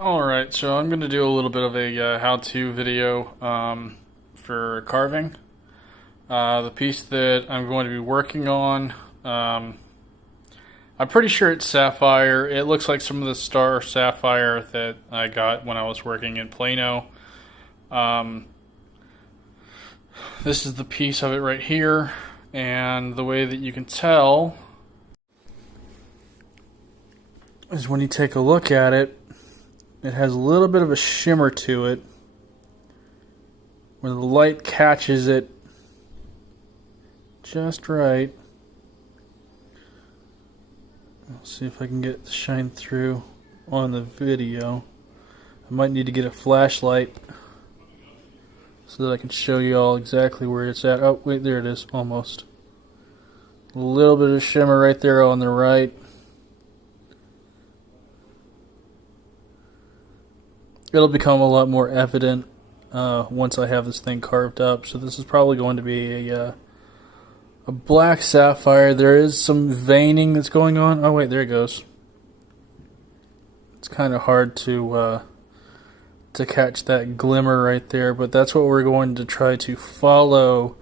Alright, so I'm going to do a little bit of a how-to video for carving. The piece that I'm going to be working on, I'm pretty sure it's sapphire. It looks like some of the star sapphire that I got when I was working in Plano. This is the piece of it right here, and the way that you can tell is when you take a look at it, it has a little bit of a shimmer to it where the light catches it just right. I'll see if I can get it to shine through on the video. I might need to get a flashlight so that I can show you all exactly where it's at. Oh, wait, there it is, almost. A little bit of shimmer right there on the right. It'll become a lot more evident once I have this thing carved up. So this is probably going to be a black sapphire. There is some veining that's going on. Oh wait, there it goes. It's kind of hard to catch that glimmer right there, but that's what we're going to try to follow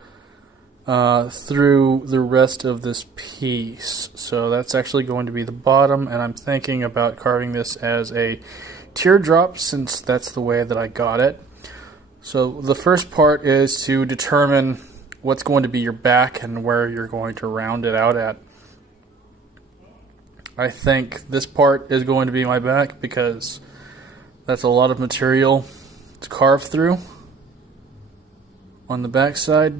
through the rest of this piece. So that's actually going to be the bottom, and I'm thinking about carving this as a teardrop since that's the way that I got it. So the first part is to determine what's going to be your back and where you're going to round it out at. I think this part is going to be my back because that's a lot of material to carve through on the back side.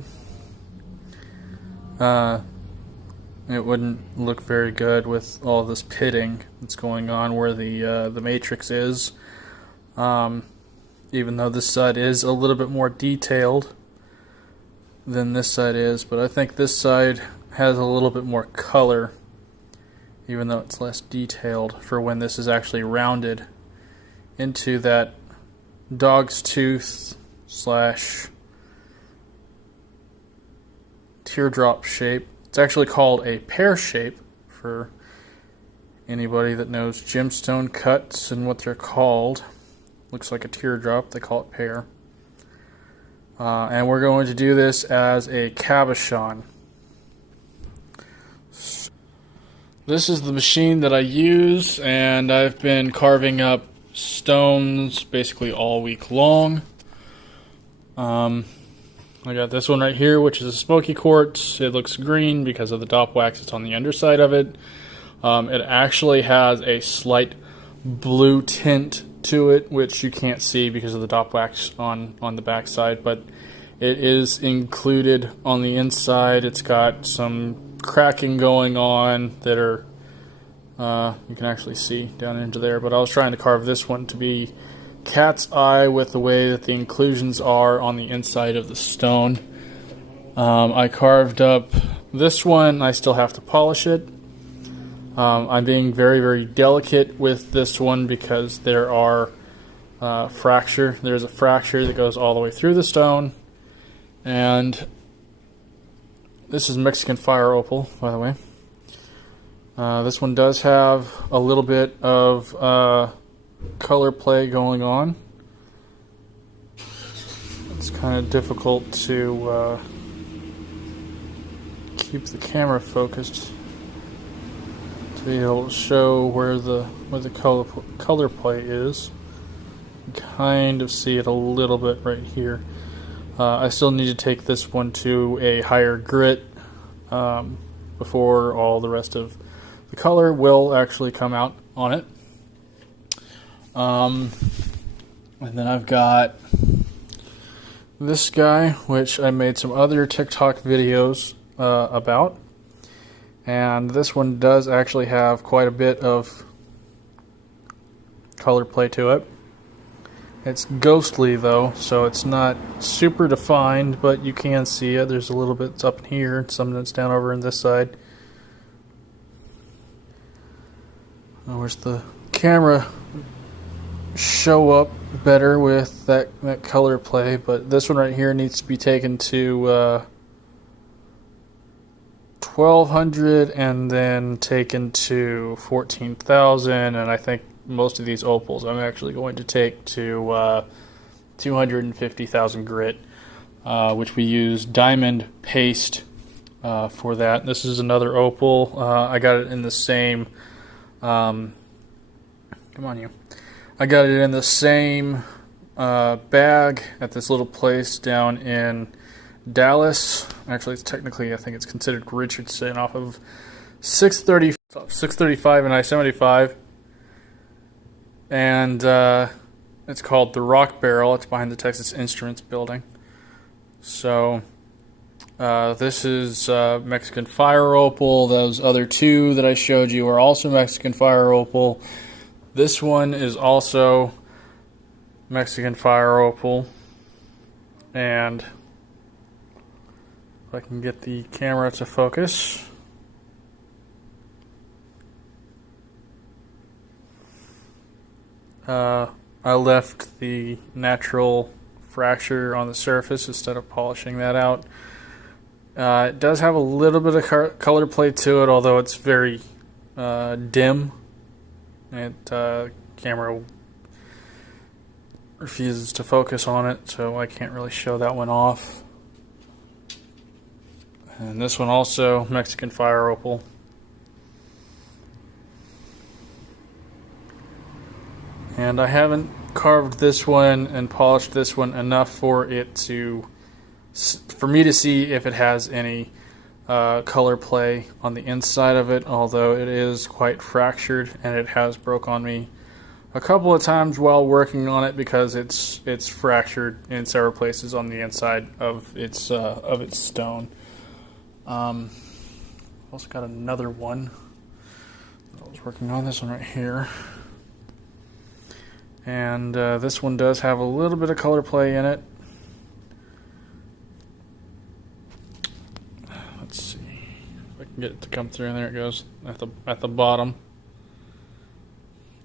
It wouldn't look very good with all this pitting that's going on where the matrix is. Even though this side is a little bit more detailed than this side is, but I think this side has a little bit more color, even though it's less detailed for when this is actually rounded into that dog's tooth / teardrop shape. It's actually called a pear shape for anybody that knows gemstone cuts and what they're called. Looks like a teardrop, they call it pear. And we're going to do this as a cabochon. This is the machine that I use, and I've been carving up stones basically all week long. I got this one right here, which is a smoky quartz. It looks green because of the dop wax that's on the underside of it. It actually has a slight blue tint to it, which you can't see because of the dop wax on the back side, but it is included on the inside. It's got some cracking going on that are you can actually see down into there, but I was trying to carve this one to be cat's eye with the way that the inclusions are on the inside of the stone. I carved up this one. I still have to polish it. I'm being very, very delicate with this one because there are there's a fracture that goes all the way through the stone, and this is Mexican fire opal, by the way. This one does have a little bit of color play going on. It's kind of difficult to keep the camera focused to be able to show where the color play is. You can kind of see it a little bit right here. I still need to take this one to a higher grit before all the rest of the color will actually come out on it. And then I've got this guy, which I made some other TikTok videos about. And this one does actually have quite a bit of color play to it. It's ghostly though, so it's not super defined, but you can see it. There's a little bit that's up in here, some that's down over in this side. Where's the camera show up better with that color play, but this one right here needs to be taken to 1200 and then taken to 14,000, and I think most of these opals I'm actually going to take to 250,000 grit, which we use diamond paste for that. This is another opal. I got it in the same come on, you. I got it in the same bag at this little place down in Dallas. Actually, it's technically, I think it's considered Richardson, off of 635 and I-75. And it's called the Rock Barrel. It's behind the Texas Instruments building. So this is Mexican Fire Opal. Those other two that I showed you are also Mexican Fire Opal. This one is also Mexican Fire Opal. And if I can get the camera to focus. I left the natural fracture on the surface instead of polishing that out. It does have a little bit of color play to it, although it's very dim. Camera refuses to focus on it, so I can't really show that one off. And this one also, Mexican Fire Opal. And I haven't carved this one and polished this one enough for me to see if it has any color play on the inside of it, although it is quite fractured and it has broke on me a couple of times while working on it because it's fractured in several places on the inside of its stone. Also got another one that I was working on, this one right here. And this one does have a little bit of color play in it. Let's see if I can get it to come through. And there it goes at the bottom.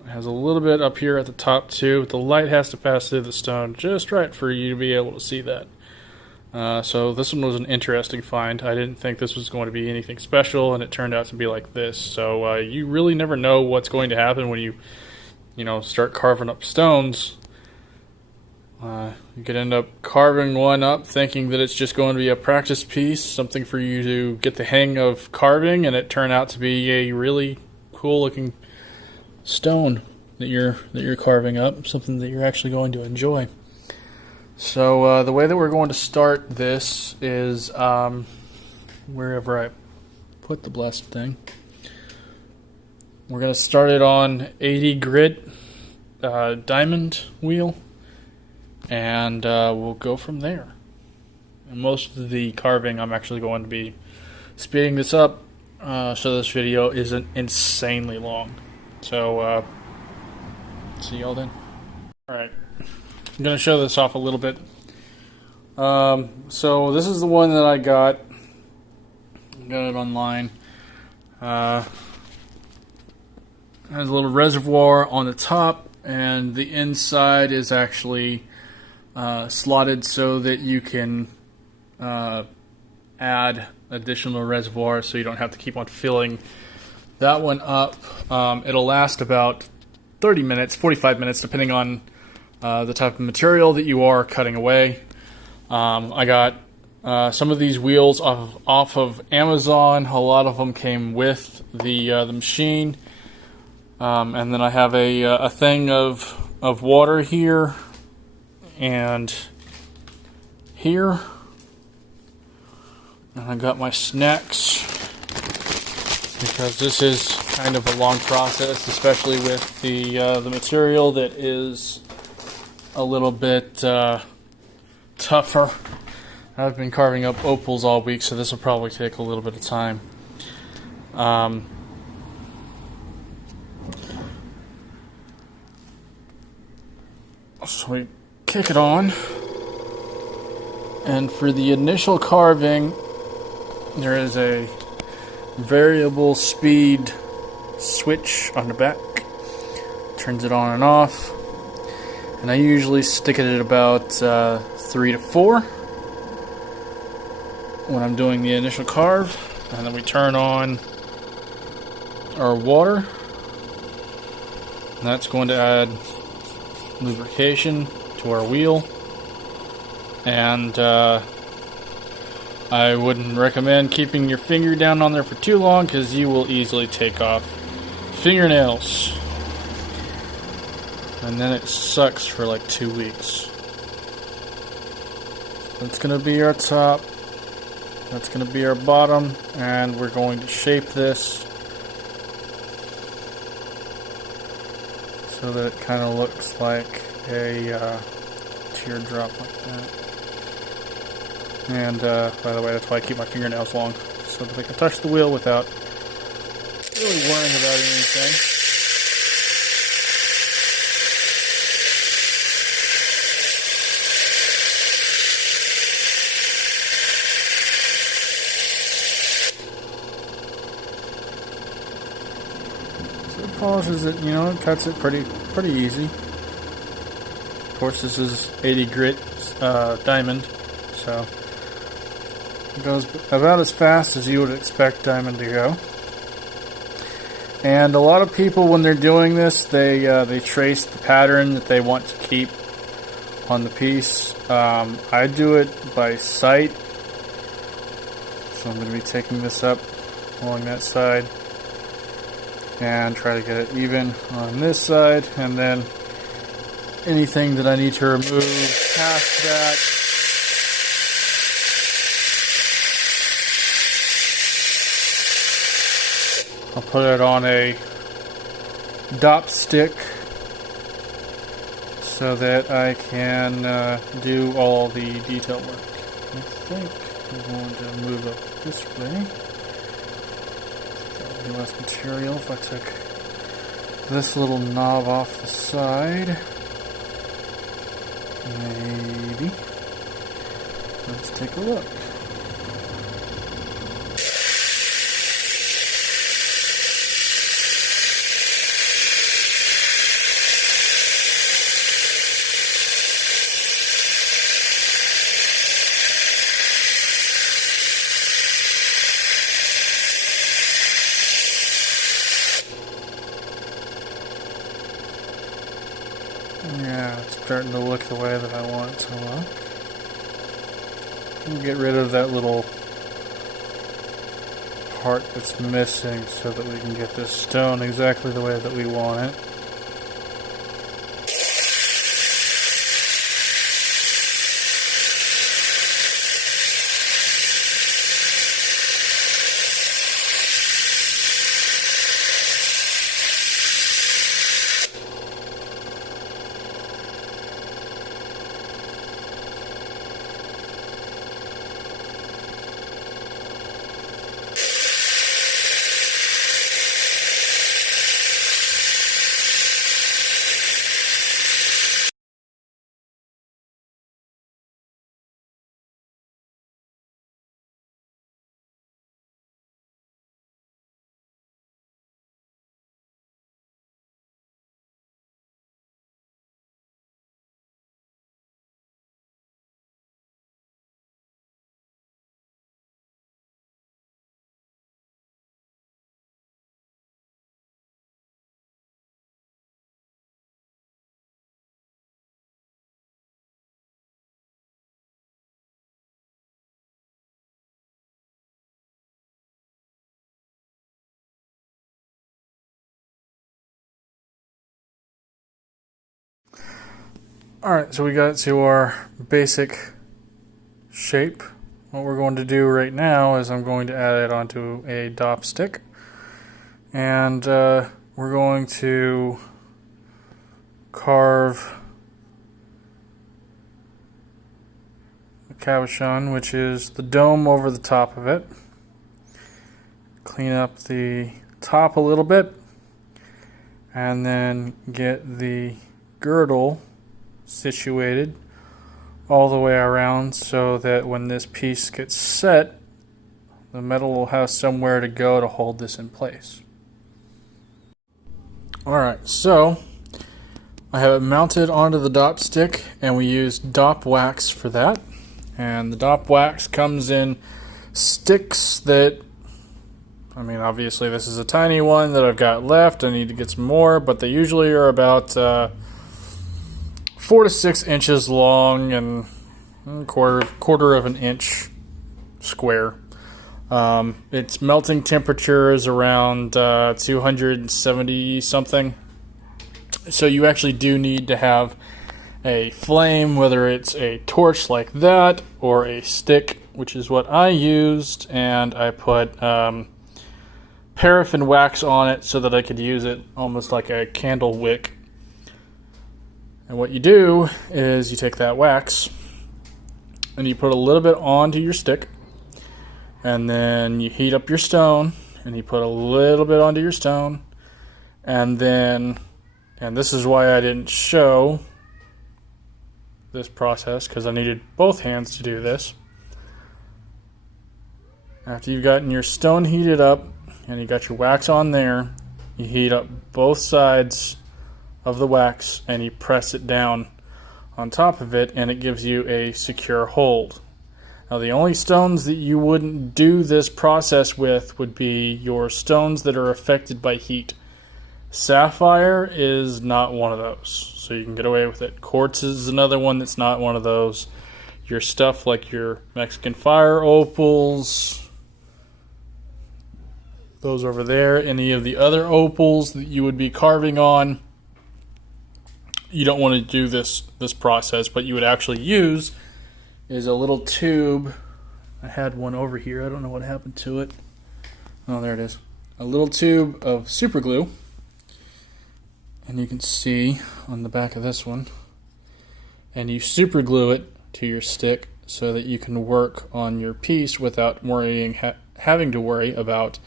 It has a little bit up here at the top too. But the light has to pass through the stone just right for you to be able to see that. So this one was an interesting find. I didn't think this was going to be anything special, and it turned out to be like this. So you really never know what's going to happen when you start carving up stones. You could end up carving one up thinking that it's just going to be a practice piece, something for you to get the hang of carving, and it turned out to be a really cool looking stone that you're carving up, something that you're actually going to enjoy. So the way that we're going to start this is wherever I put the blessed thing. We're going to start it on 80 grit diamond wheel, and we'll go from there. And most of the carving I'm actually going to be speeding this up so this video isn't insanely long. So see y'all then. Alright, I'm going to show this off a little bit. So this is the one that I got. It online. Has a little reservoir on the top, and the inside is actually slotted so that you can add additional reservoirs so you don't have to keep on filling that one up. It'll last about 30 minutes, 45 minutes, depending on the type of material that you are cutting away. I got some of these wheels off of Amazon. A lot of them came with the machine. And then I have a thing of water here and here. And I got my snacks because this is kind of a long process, especially with the material that is a little bit tougher. I've been carving up opals all week, so this will probably take a little bit of time. So we kick it on, and for the initial carving there is a variable speed switch on the back, turns it on and off, and I usually stick it at about 3 to 4 when I'm doing the initial carve, and then we turn on our water. And that's going to add lubrication to our wheel. And I wouldn't recommend keeping your finger down on there for too long, because you will easily take off fingernails. And then it sucks for like 2 weeks. That's going to be our top. That's going to be our bottom. And we're going to shape this so that it kind of looks like a teardrop like that. And by the way, that's why I keep my fingernails long, so that I can touch the wheel without really worrying about anything. So it polishes it, it cuts it pretty easy. Of course, this is 80 grit diamond, so it goes about as fast as you would expect diamond to go. And a lot of people, when they're doing this, they trace the pattern that they want to keep on the piece. I do it by sight, so I'm going to be taking this up along that side and try to get it even on this side, and then anything that I need to remove past that, I'll put it on a dop stick so that I can do all the detail work. I think I'm going to move up this way. That would be less material if I took this little knob off the side. Maybe. Let's take a look. Yeah, it's starting to look the way that I want it to look. We'll get rid of that little part that's missing so that we can get this stone exactly the way that we want it. Alright, so we got to our basic shape. What we're going to do right now is I'm going to add it onto a dop stick. And we're going to carve the cabochon, which is the dome over the top of it. Clean up the top a little bit, and then get the girdle situated all the way around so that when this piece gets set, the metal will have somewhere to go to hold this in place. Alright, so I have it mounted onto the dop stick, and we use dop wax for that. And the dop wax comes in sticks that I mean, obviously this is a tiny one that I've got left. I need to get some more, but they usually are about 4 to 6 inches long and quarter of an inch square. Its melting temperature is around 270 something. So you actually do need to have a flame, whether it's a torch like that or a stick, which is what I used, and I put paraffin wax on it so that I could use it almost like a candle wick. And what you do is you take that wax and you put a little bit onto your stick, and then you heat up your stone and you put a little bit onto your stone, and then, and this is why I didn't show this process, because I needed both hands to do this. After you've gotten your stone heated up and you got your wax on there, you heat up both sides of the wax and you press it down on top of it, and it gives you a secure hold. Now, the only stones that you wouldn't do this process with would be your stones that are affected by heat. Sapphire is not one of those, so you can get away with it. Quartz is another one that's not one of those. Your stuff like your Mexican fire opals, those over there, any of the other opals that you would be carving on, you don't want to do this process. What you would actually use is a little tube. I had one over here. I don't know what happened to it. Oh, there it is. A little tube of super glue. And you can see on the back of this one. And you super glue it to your stick so that you can work on your piece without having to worry about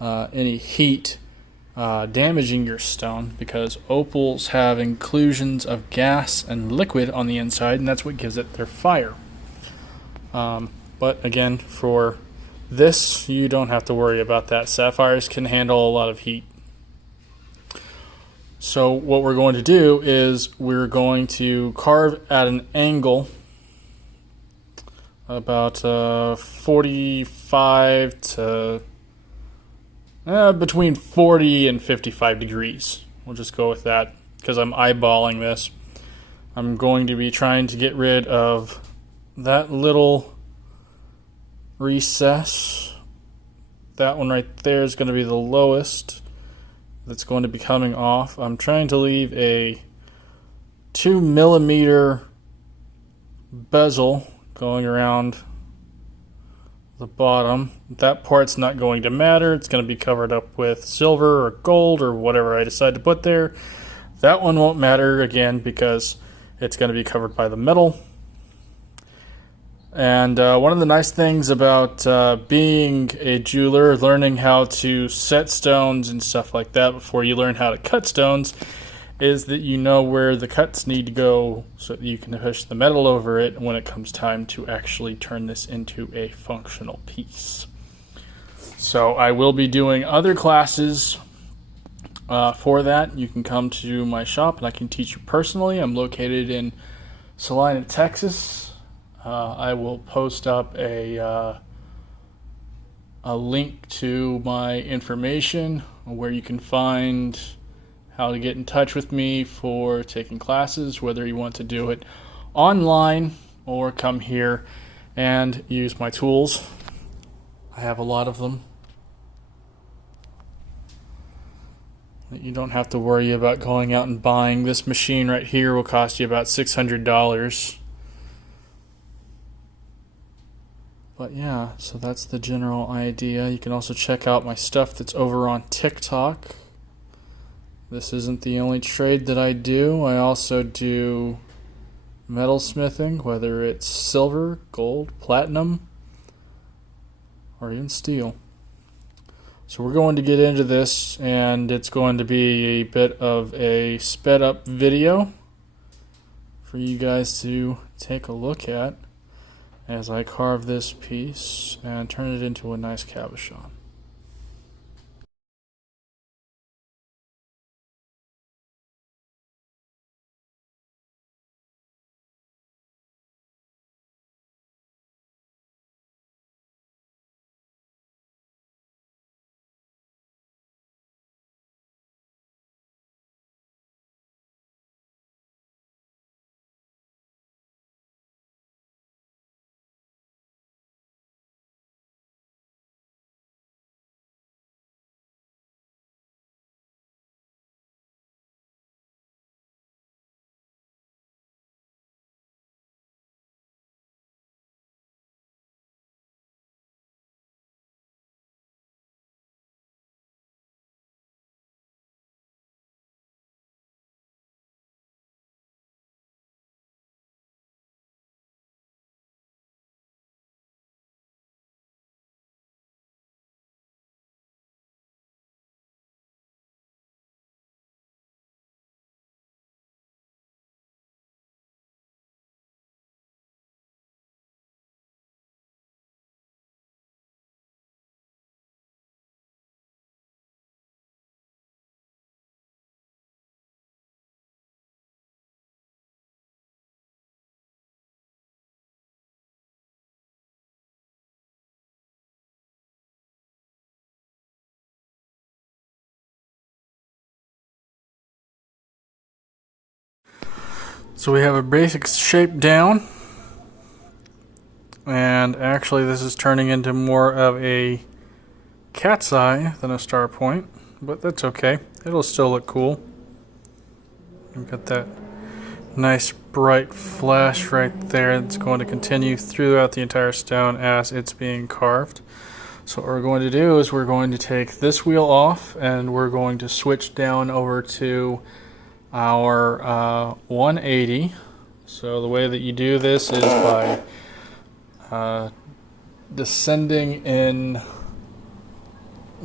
any heat damaging your stone, because opals have inclusions of gas and liquid on the inside, and that's what gives it their fire. But again, for this, you don't have to worry about that. Sapphires can handle a lot of heat. So what we're going to do is we're going to carve at an angle about 45 to between 40 and 55 degrees. We'll just go with that because I'm eyeballing this. I'm going to be trying to get rid of that little recess. That one right there is going to be the lowest that's going to be coming off. I'm trying to leave a 2 millimeter bezel going around the bottom. That part's not going to matter. It's going to be covered up with silver or gold or whatever I decide to put there. That one won't matter again because it's going to be covered by the metal. And one of the nice things about being a jeweler, learning how to set stones and stuff like that before you learn how to cut stones, is that you know where the cuts need to go so that you can push the metal over it when it comes time to actually turn this into a functional piece. So I will be doing other classes for that. You can come to my shop and I can teach you personally. I'm located in Salina, Texas. I will post up a link to my information where you can find how to get in touch with me for taking classes, whether you want to do it online or come here and use my tools. I have a lot of them. You don't have to worry about going out and buying. This machine right here will cost you about $600. But yeah, so that's the general idea. You can also check out my stuff that's over on TikTok. This isn't the only trade that I do. I also do metalsmithing, whether it's silver, gold, platinum, or even steel. So we're going to get into this, and it's going to be a bit of a sped up video for you guys to take a look at as I carve this piece and turn it into a nice cabochon. So we have a basic shape down, and actually this is turning into more of a cat's eye than a star point, but that's okay. It'll still look cool. We've got that nice bright flash right there that's going to continue throughout the entire stone as it's being carved. So what we're going to do is we're going to take this wheel off and we're going to switch down over to our 180. So the way that you do this is by descending in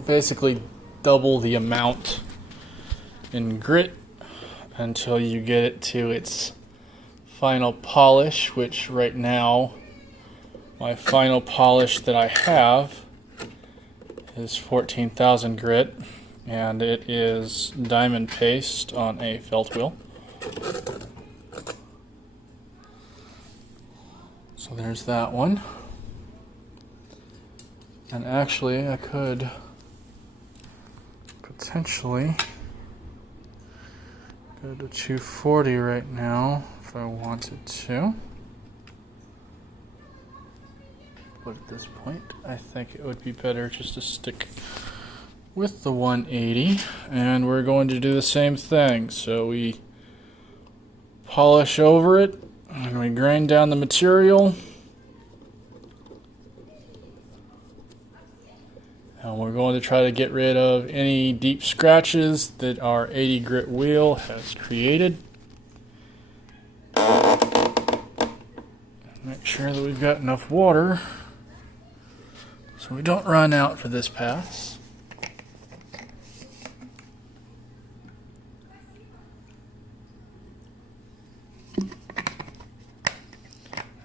basically double the amount in grit until you get it to its final polish, which right now my final polish that I have is 14,000 grit, and it is diamond paste on a felt wheel. So there's that one. And actually I could potentially go to 240 right now if I wanted to. But at this point, I think it would be better just to stick with the 180. And we're going to do the same thing. So we polish over it, and we grind down the material. And we're going to try to get rid of any deep scratches that our 80 grit wheel has created. Make sure that we've got enough water so we don't run out for this pass.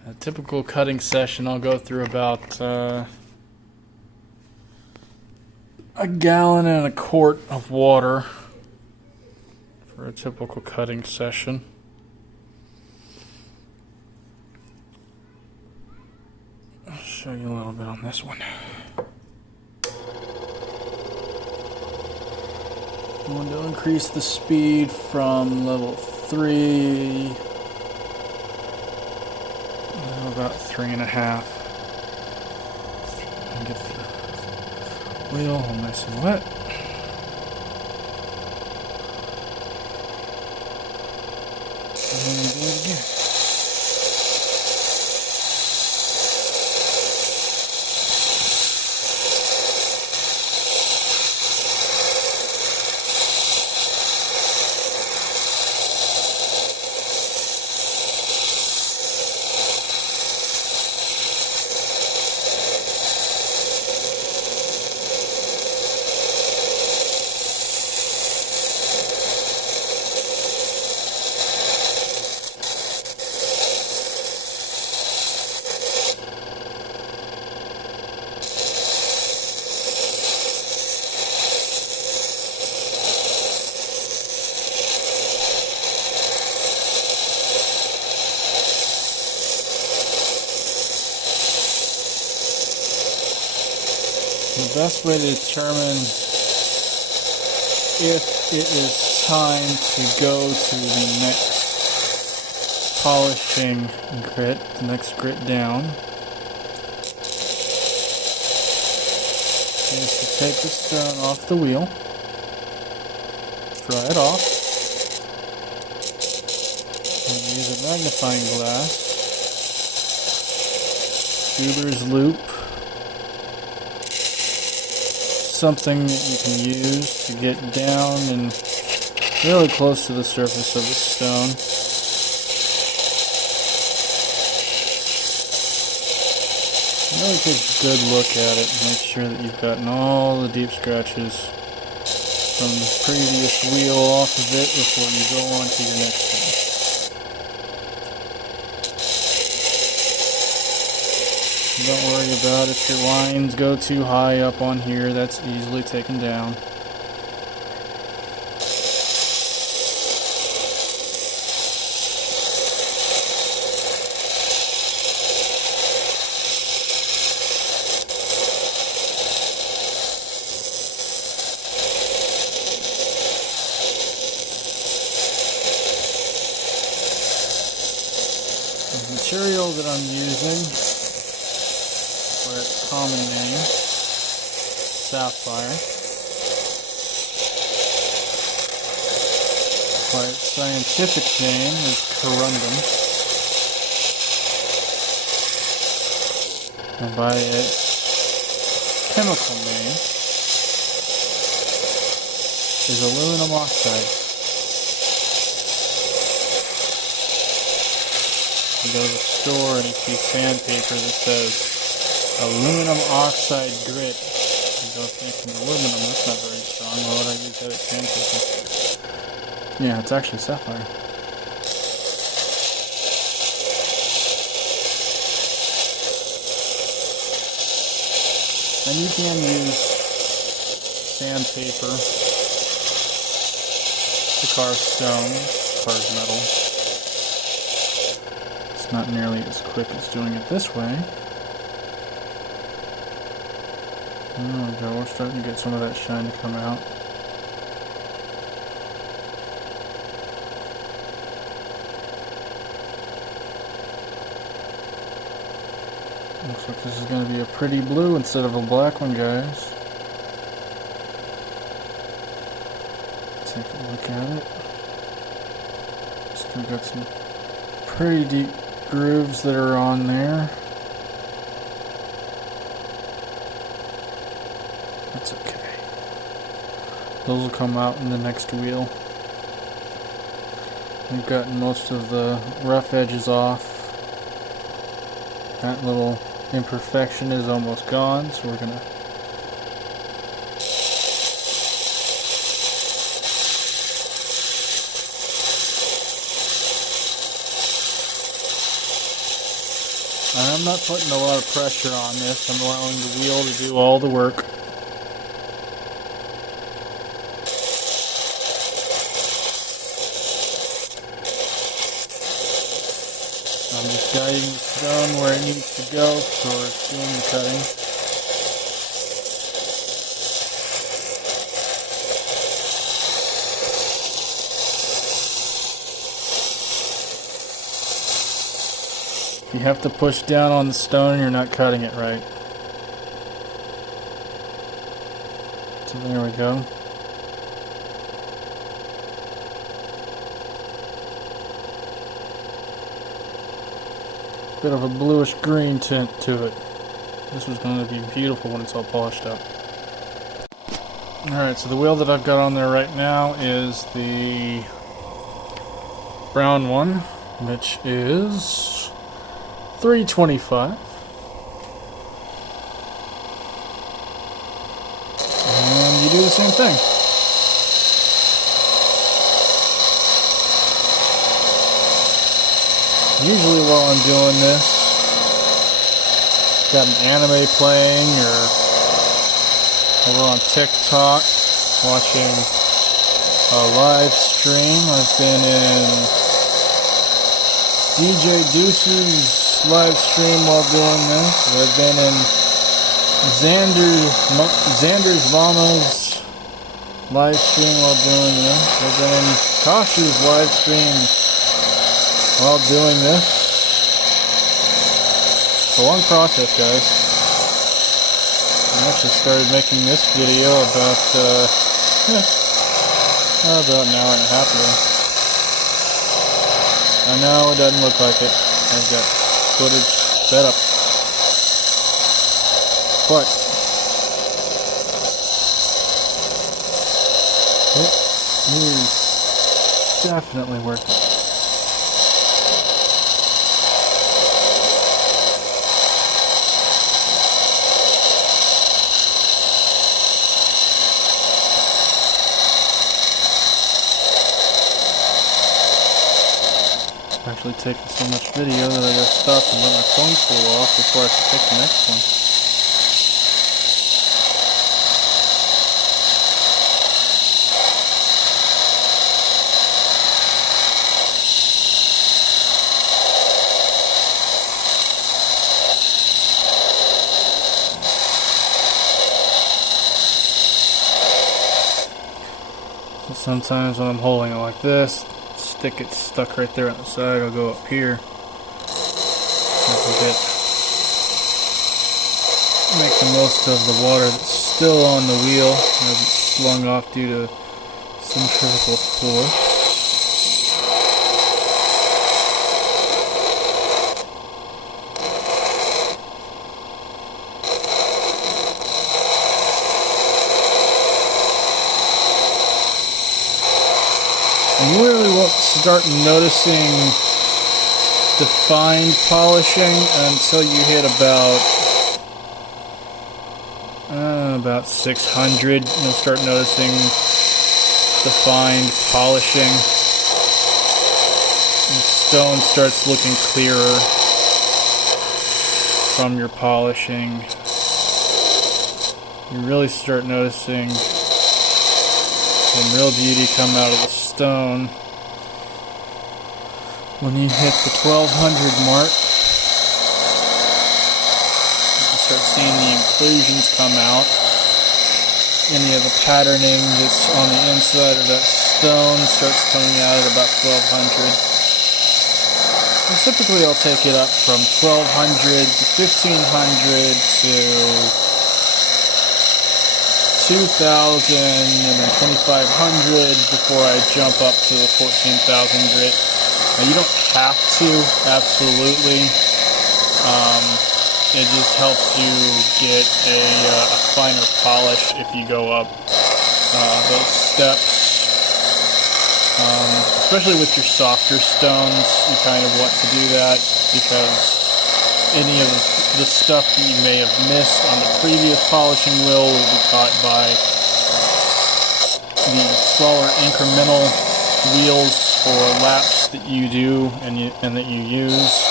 A typical cutting session, I'll go through about a gallon and a quart of water for a typical cutting session. I'll show you a little bit on this one. I'm going to increase the speed from level 3 about 3.5. And get the wheel all nice and wet. And then we do it again. The best way to determine if it is time to go to the next polishing grit, the next grit down, is to take the stone off the wheel, dry it off, and use a magnifying glass, jeweler's loop, something that you can use to get down and really close to the surface of the stone. Really take a good look at it and make sure that you've gotten all the deep scratches from the previous wheel off of it before you go on to your next one. Don't worry about if your lines go too high up on here, that's easily taken down. material that I'm using, or its common name, sapphire. By its scientific name is corundum. And by its chemical name is aluminum oxide. You go to the store and you see sandpaper that says aluminum oxide grit. You go thinking aluminum, that's not very strong. Why would I use that as sandpaper? Yeah, it's actually sapphire. And you can use sandpaper to carve stone, carve metal. It's not nearly as quick as doing it this way. There we go, we're starting to get some of that shine to come out. Looks like this is going to be a pretty blue instead of a black one, guys. Take a look at it. Still got some pretty deep grooves that are on there. That's okay. Those will come out in the next wheel. We've gotten most of the rough edges off. That little imperfection is almost gone, so we're gonna I'm not putting a lot of pressure on this. I'm allowing the wheel to do all the work. I'm just guiding the stone where it needs to go for doing the cutting. If you have to push down on the stone, you're not cutting it right. So there we go. Bit of a bluish green tint to it. This is going to be beautiful when it's all polished up. Alright, so the wheel that I've got on there right now is the brown one, which is 325. And you do the same thing. Usually while I'm doing this, got an anime playing or over on TikTok watching a live stream. I've been in DJ Deuce's live stream while doing this. I've been in Xander's Mama's live stream while doing this. I've been in Kashu's live stream while doing this. It's a long process, guys. I actually started making this video about an hour and a half ago. I know it doesn't look like it. I've got footage set up. But it is definitely worth it. Actually taking so much video that I gotta stop and let my phone cool off before I can take the next one. So sometimes when I'm holding it like this, stick gets stuck right there on the side. I'll go up here Make the most of the water that's still on the wheel as it's slung off due to centrifugal force. And you really won't start noticing defined polishing until you hit about 600. You'll start noticing defined polishing. The stone starts looking clearer from your polishing. You really start noticing some real beauty come out of the stone when you hit the 1200 mark. You start seeing the inclusions come out. Any of the patterning that's on the inside of that stone starts coming out at about 1200. And typically I'll take it up from 1200 to 1500 to 2000 and then 2500 before I jump up to the 14,000 grit. Now you don't have to, absolutely. It just helps you get a finer polish if you go up those steps. Especially with your softer stones, you kind of want to do that because any of the stuff that you may have missed on the previous polishing wheel will be caught by the smaller incremental wheels or laps that you do and that you use.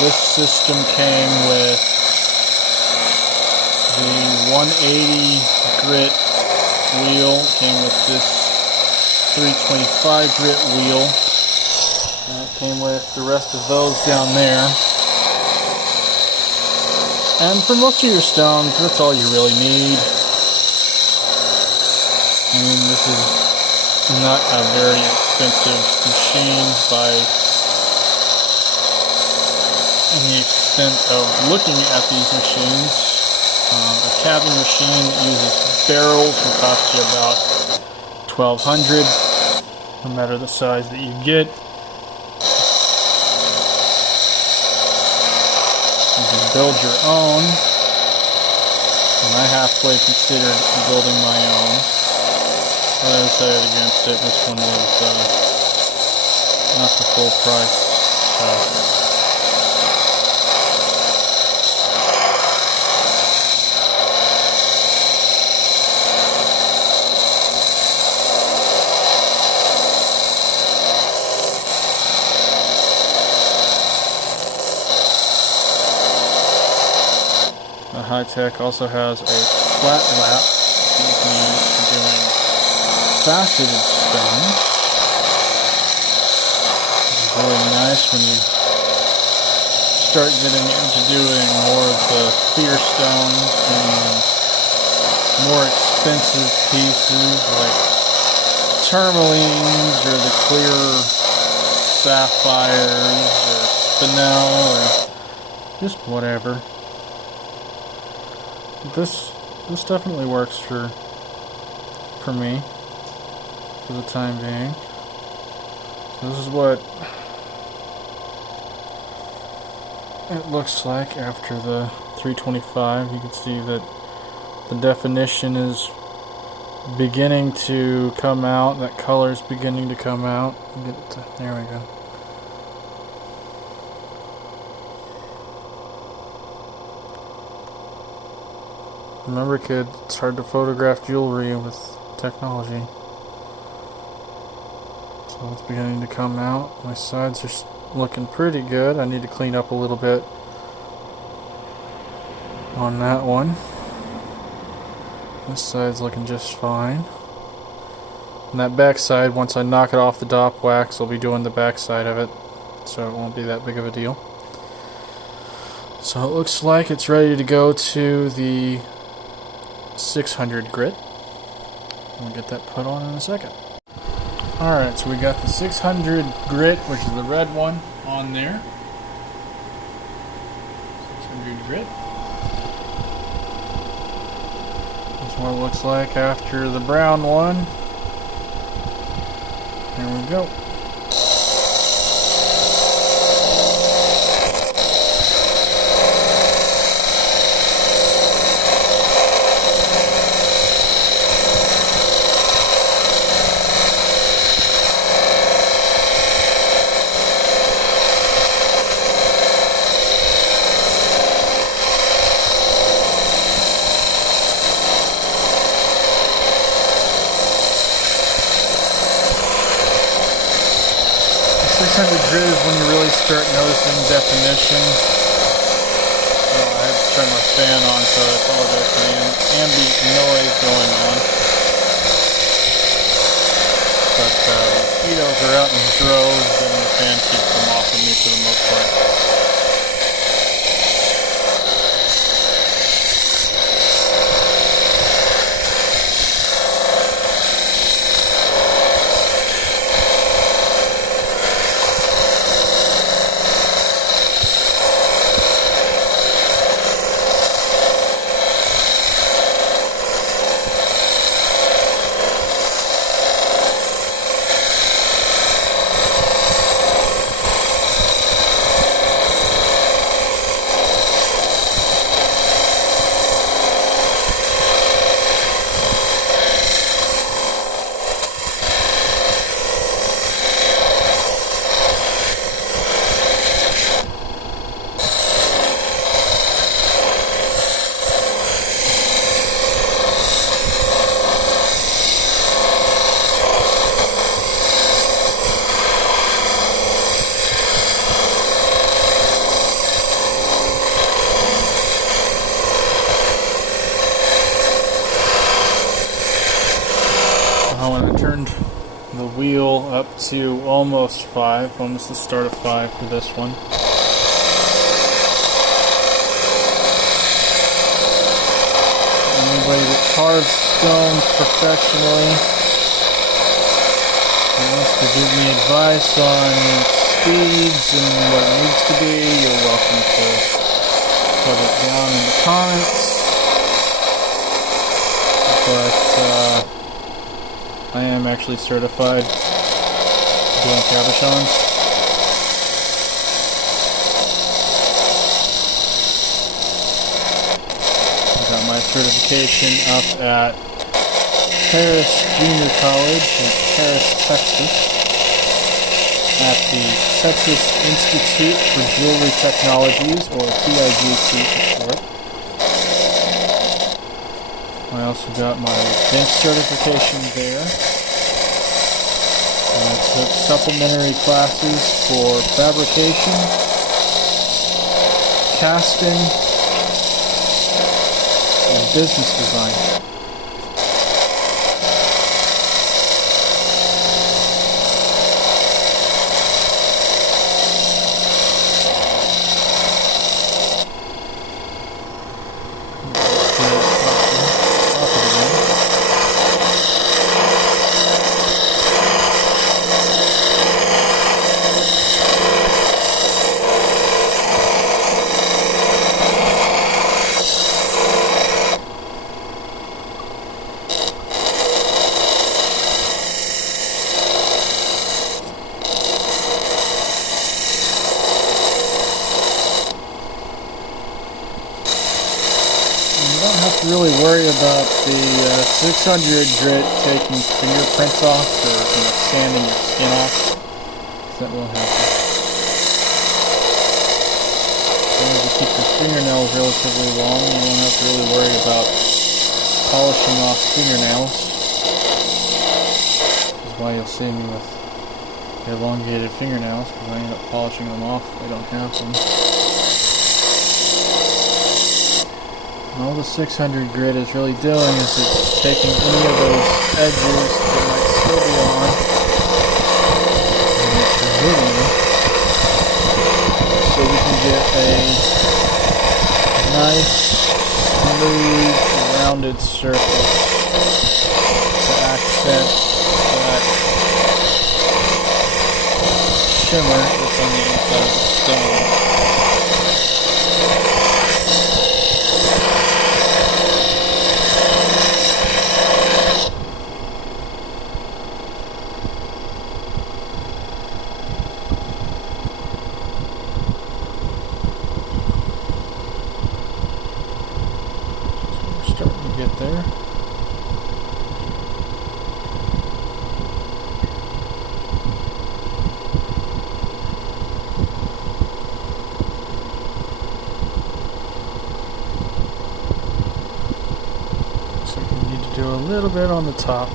This system came with the 180 grit wheel, came with this 325 grit wheel, and it came with the rest of those down there. And for most of your stones, that's all you really need. I mean, this is not a very expensive machine by any extent of looking at these machines. A cabbing machine that uses barrels will cost you about $1,200, no matter the size that you get. You can build your own, and I halfway considered building my own. But I decided against it. This one was not the full price. The High-Tech also has a flat lap that you can use for doing faceted stones. It's really nice when you start getting into doing more of the clear stones and more expensive pieces like tourmalines or the clear sapphires or spinel or just whatever. This definitely works for me for the time being. So this is what it looks like after the 325. You can see that the definition is beginning to come out. That color is beginning to come out. There we go. Remember, kid, it's hard to photograph jewelry with technology. So it's beginning to come out. My sides are looking pretty good. I need to clean up a little bit on that one. This side's looking just fine. And that back side, once I knock it off the top wax, I'll be doing the back side of it. So it won't be that big of a deal. So it looks like it's ready to go to the 600 grit. We'll get that put on in a second. Alright, so we got the 600 grit, which is the red one, on there. 600 grit. That's what it looks like after the brown one. There we go. Grit is when you really start noticing definition. I have to turn my fan on, so I apologize for the ambient noise going on. But mosquitoes are out in droves, and the fan keeps them off of me for the most part. When I turned the wheel up to almost 5, almost the start of 5 for this one. Anybody that carves stones professionally who wants to give me advice on speeds and what it needs to be, you're welcome to put it down in the comments. But I am actually certified doing cabochons. I got my certification up at Paris Junior College in Paris, Texas, at the Texas Institute for Jewelry Technologies, or TIGT for short. I also got my advanced certification there. I took supplementary classes for fabrication, casting, and business design. Really worry about the 600 grit taking fingerprints off or sanding your skin off. That won't happen. As long as you keep your fingernails relatively long, you won't have to really worry about polishing off fingernails. That's why you'll see me with elongated fingernails, because I end up polishing them off if I don't have them. All the 600 grit is really doing is it's taking any of those edges that might still be on and it's removing them so we can get a nice, smooth, rounded surface to accent that shimmer that's on the inside of the stone. So we're starting to get there. Do a little bit on the top.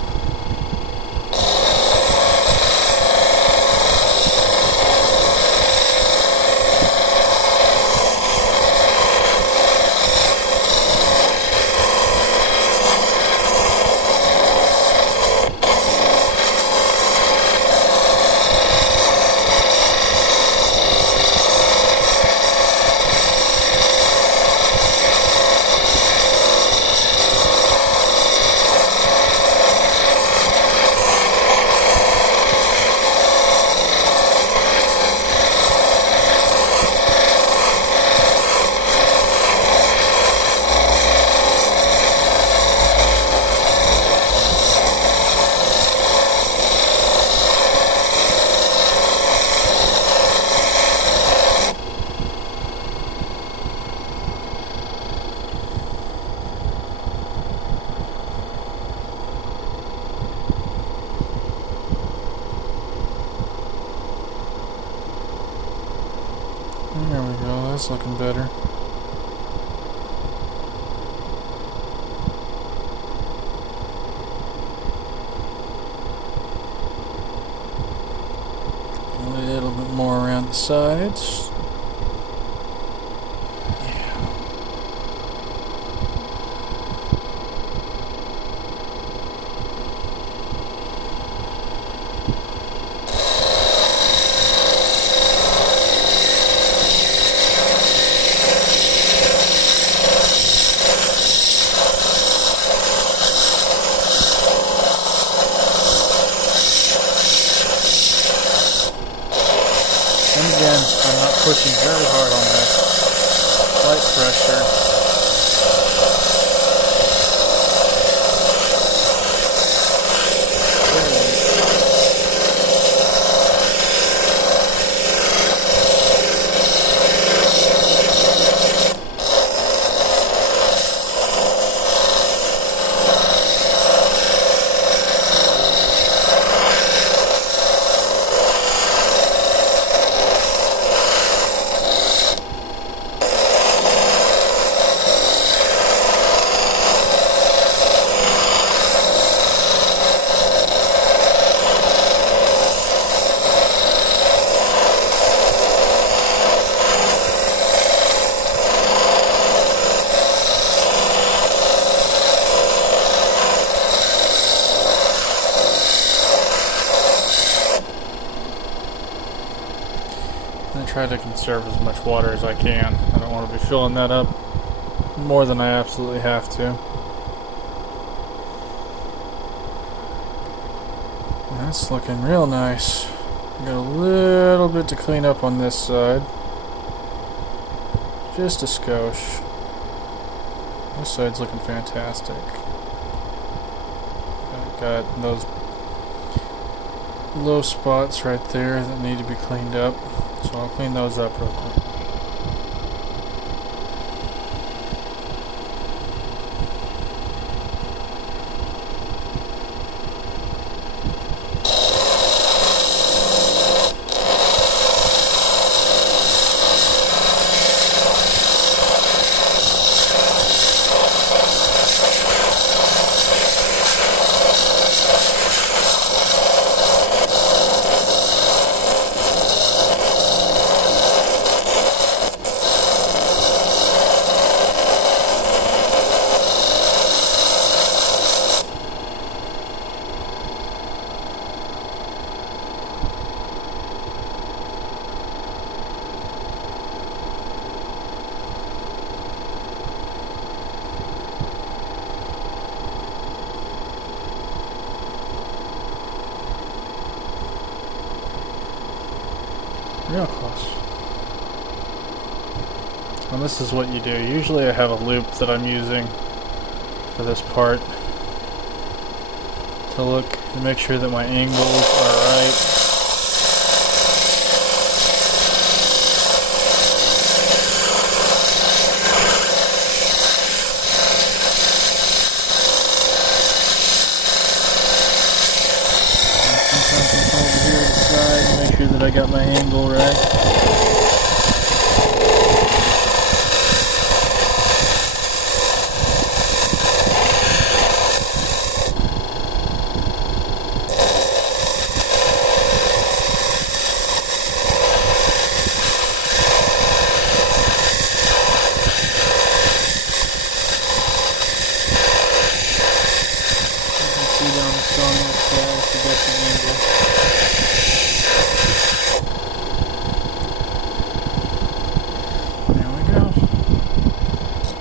There we go, that's looking better. A little bit more around the sides. And again, I'm not pushing very hard on that. Slight pressure. I try to conserve as much water as I can. I don't want to be filling that up more than I absolutely have to. That's looking real nice. Got a little bit to clean up on this side. Just a skosh. This side's looking fantastic. I've got those low spots right there that need to be cleaned up. So I'll clean those up real quick. real close. And this is what you do. Usually I have a loop that I'm using for this part to look and make sure that my angles are right. Make sure that I got my angle right. You can see down the stone like to get the angle.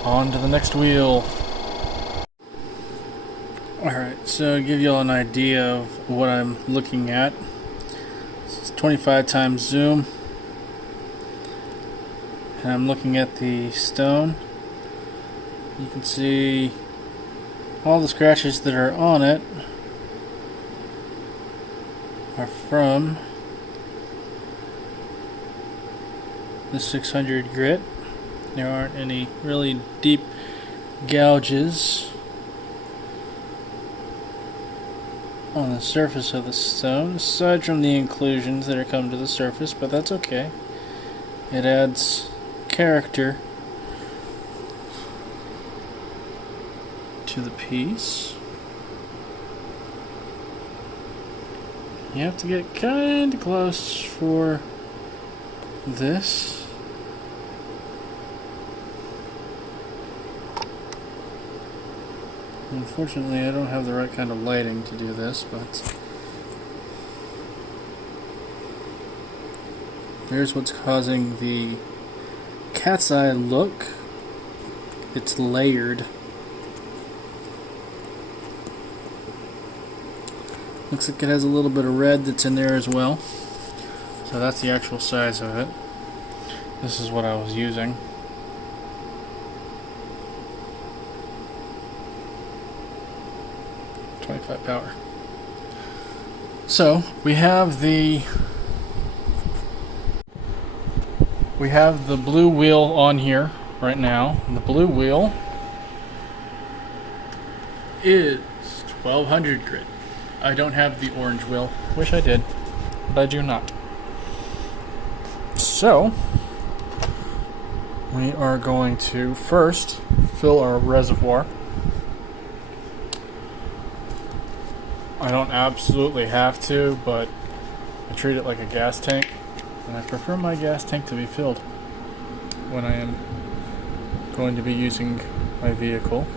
On to the next wheel. Alright, so to give you all an idea of what I'm looking at. This is 25 times zoom. And I'm looking at the stone. You can see all the scratches that are on it are from the 600 grit. There aren't any really deep gouges on the surface of the stone, aside from the inclusions that are come to the surface, but that's okay. It adds character to the piece. You have to get kind of close for this. Unfortunately, I don't have the right kind of lighting to do this, but there's what's causing the cat's eye look. It's layered. Looks like it has a little bit of red that's in there as well. So that's the actual size of it. This is what I was using. Power. So we have the blue wheel on here right now. And the blue wheel is 1200 grit. I don't have the orange wheel. Wish I did, but I do not. So we are going to first fill our reservoir. I don't absolutely have to, but I treat it like a gas tank, and I prefer my gas tank to be filled when I am going to be using my vehicle.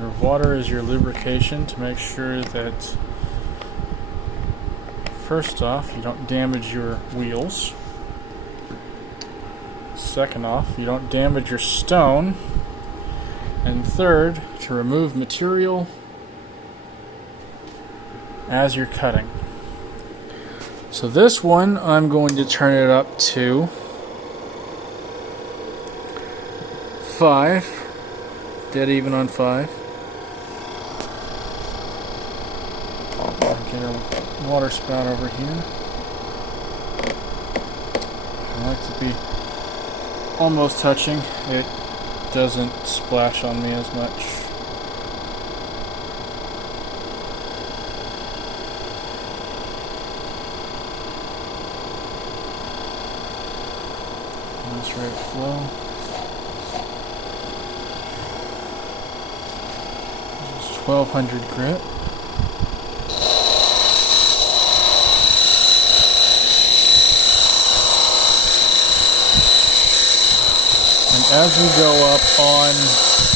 Your water is your lubrication to make sure that, first off, you don't damage your wheels. Second off, you don't damage your stone. And third, to remove material as you're cutting. So this one, I'm going to turn it up to 5, dead even on 5. Get a water spout over here. I like to be almost touching. It doesn't splash on me as much. Nice rate of flow. This is 1200 grit. As we go up on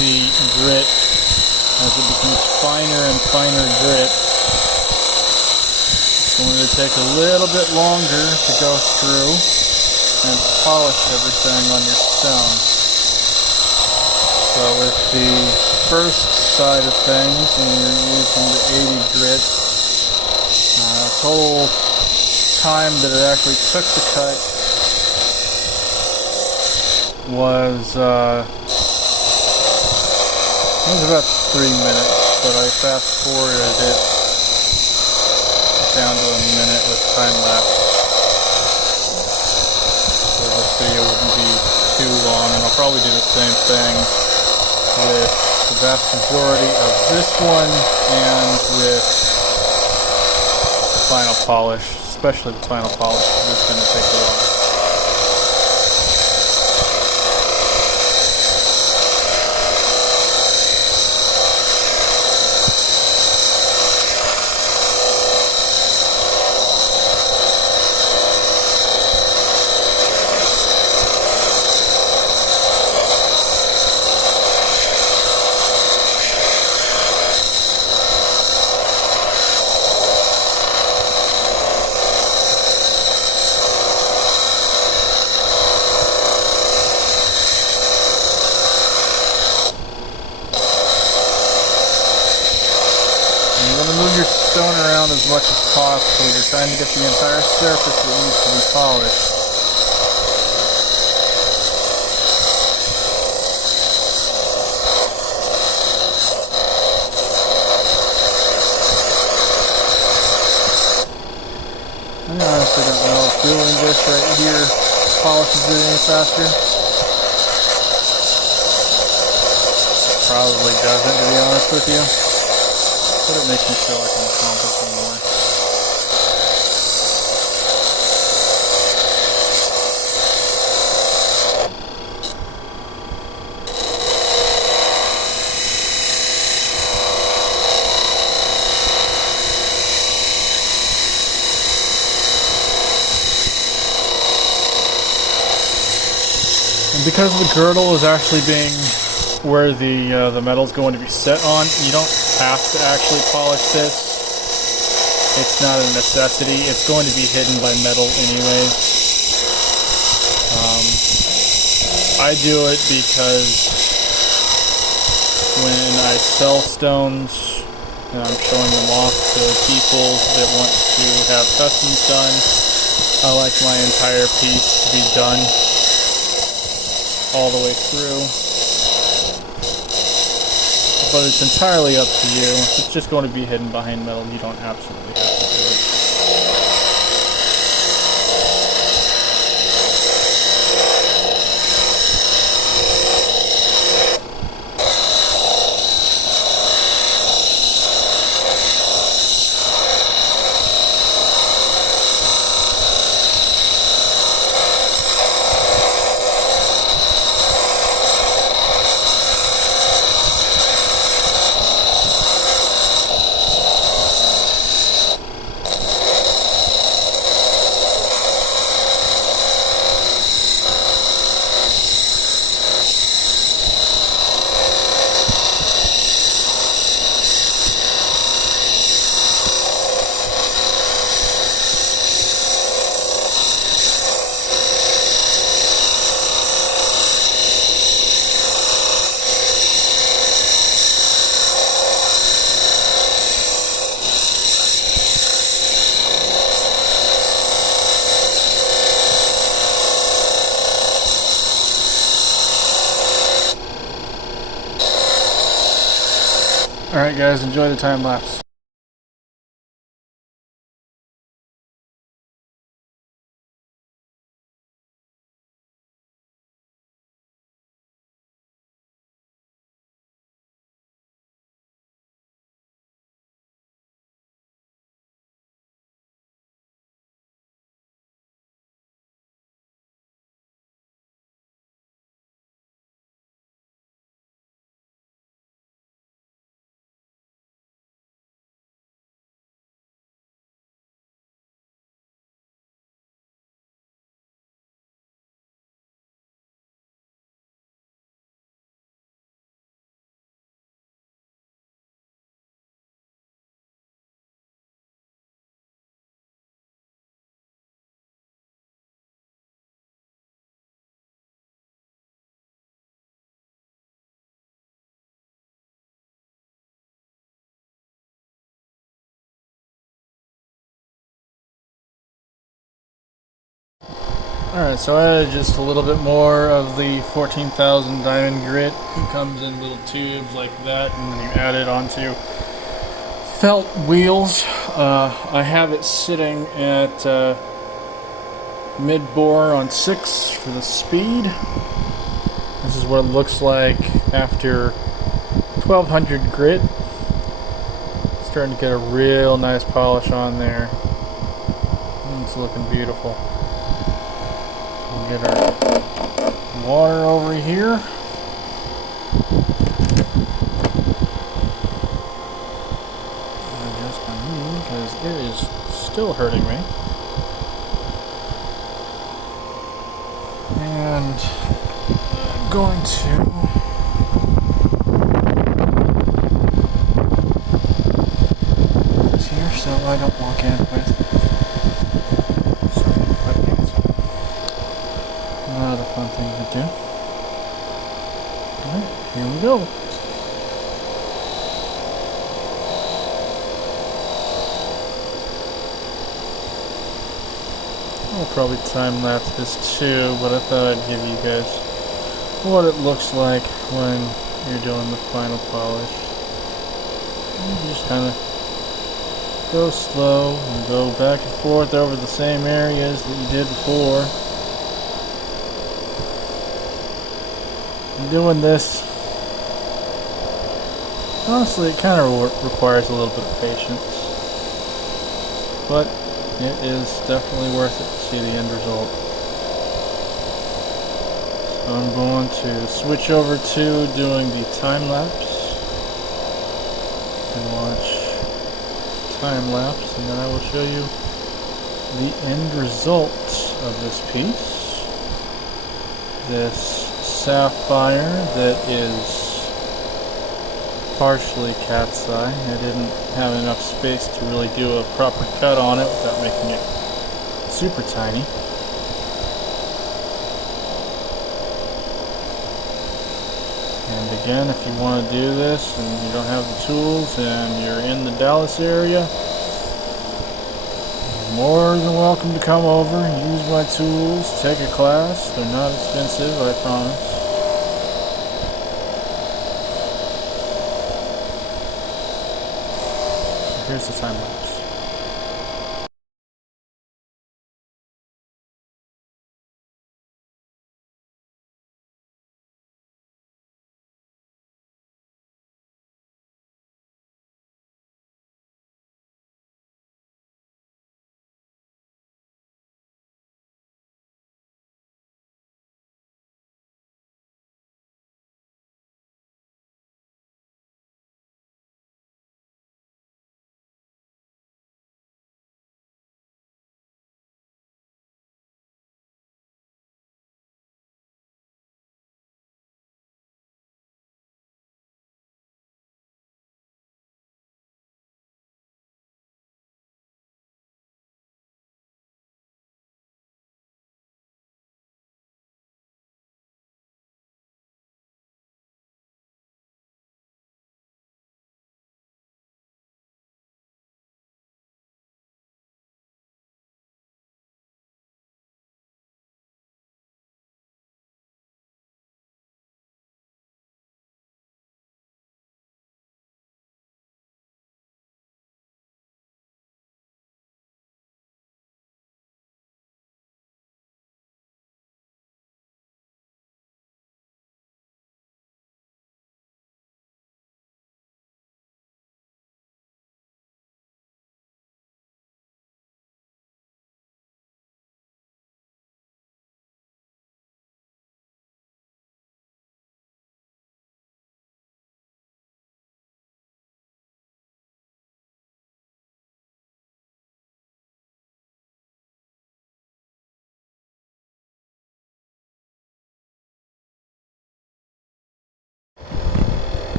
the grit, as it becomes finer and finer grit, it's going to take a little bit longer to go through and polish everything on your stone. So with the first side of things, when you're using the 80 grit, total time that it actually took to cut was about 3 minutes, but I fast forwarded it down to a minute with time lapse. So this video wouldn't be too long, and I'll probably do the same thing with the vast majority of this one and with the final polish, especially the final polish, because it's going to take a while. Move your stone around as much as possible. You're trying to get the entire surface that needs to be polished. I honestly don't know if doing this right here polishes it any faster. Probably doesn't, to be honest with you. But it makes me feel like I'm accomplishing more. And because the girdle is actually being where the metal is going to be set on, you don't have to actually polish this. It's not a necessity. It's going to be hidden by metal anyways. I do it because when I sell stones and I'm showing them off to people that want to have customs done, I like my entire piece to be done all the way through. But it's entirely up to you. If it's just going to be hidden behind metal, you don't absolutely have to do it. Alright guys, enjoy the time lapse. Alright, so I added just a little bit more of the 14,000 diamond grit. It comes in little tubes like that, and then you add it onto felt wheels. I have it sitting at mid-bore on 6 for the speed. This is what it looks like after 1200 grit. Starting to get a real nice polish on there. It's looking beautiful. We'll get our water over here. Adjust my knee because it is still hurting me. And I'm going to so I don't walk in with some wetness. Not a fun thing to do. Alright, here we go. I'll probably time lapse this too, but I thought I'd give you guys what it looks like when you're doing the final polish. You just kind of go slow and go back and forth over the same areas that you did before. And doing this, honestly, it kind of requires a little bit of patience, but it is definitely worth it to see the end result. So I'm going to switch over to doing the time lapse and watch time lapse, and then I will show you the end result of this piece. This sapphire that is partially cat's eye. I didn't have enough space to really do a proper cut on it without making it super tiny. And again, if you want to do this and you don't have the tools and you're in the Dallas area, you're more than welcome to come over and use my tools, take a class. They're not expensive, I promise. Here's the time lapse.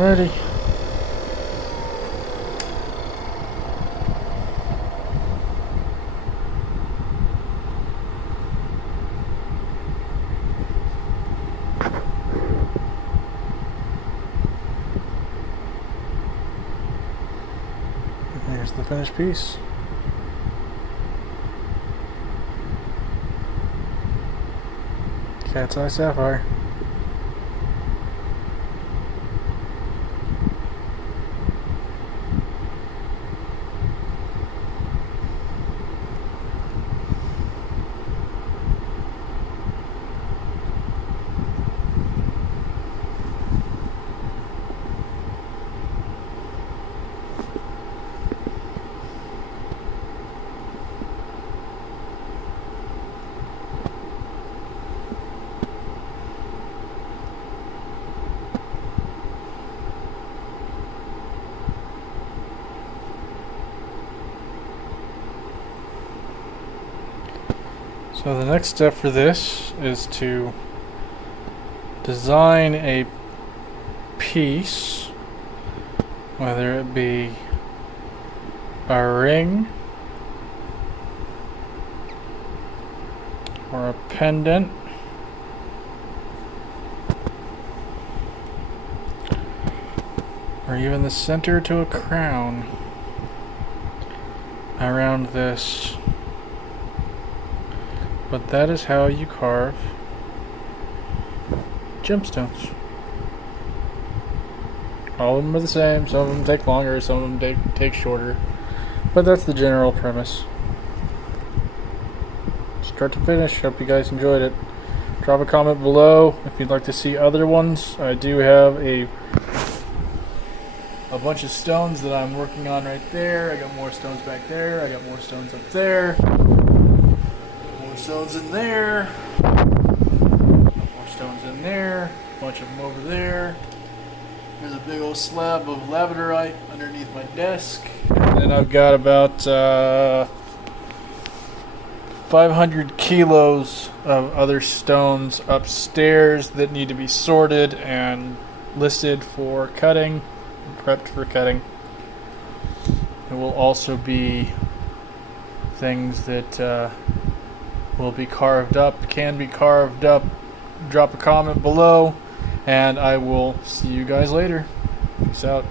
Alrighty. There's the finished piece. Cat's eye sapphire. So the next step for this is to design a piece, whether it be a ring or a pendant or even the center to a crown around this. But that is how you carve gemstones. All of them are the same. Some of them take longer, some of them take shorter. But that's the general premise. Start to finish. Hope you guys enjoyed it. Drop a comment below if you'd like to see other ones. I do have a bunch of stones that I'm working on right there. I got more stones back there. I got more stones up there. More stones in there. More stones in there. A bunch of them over there. There's a big old slab of labradorite underneath my desk. And then I've got about 500 kilos of other stones upstairs that need to be sorted and listed for cutting, prepped for cutting. There will also be things that will be carved up, can be carved up. Drop a comment below, and I will see you guys later. Peace out.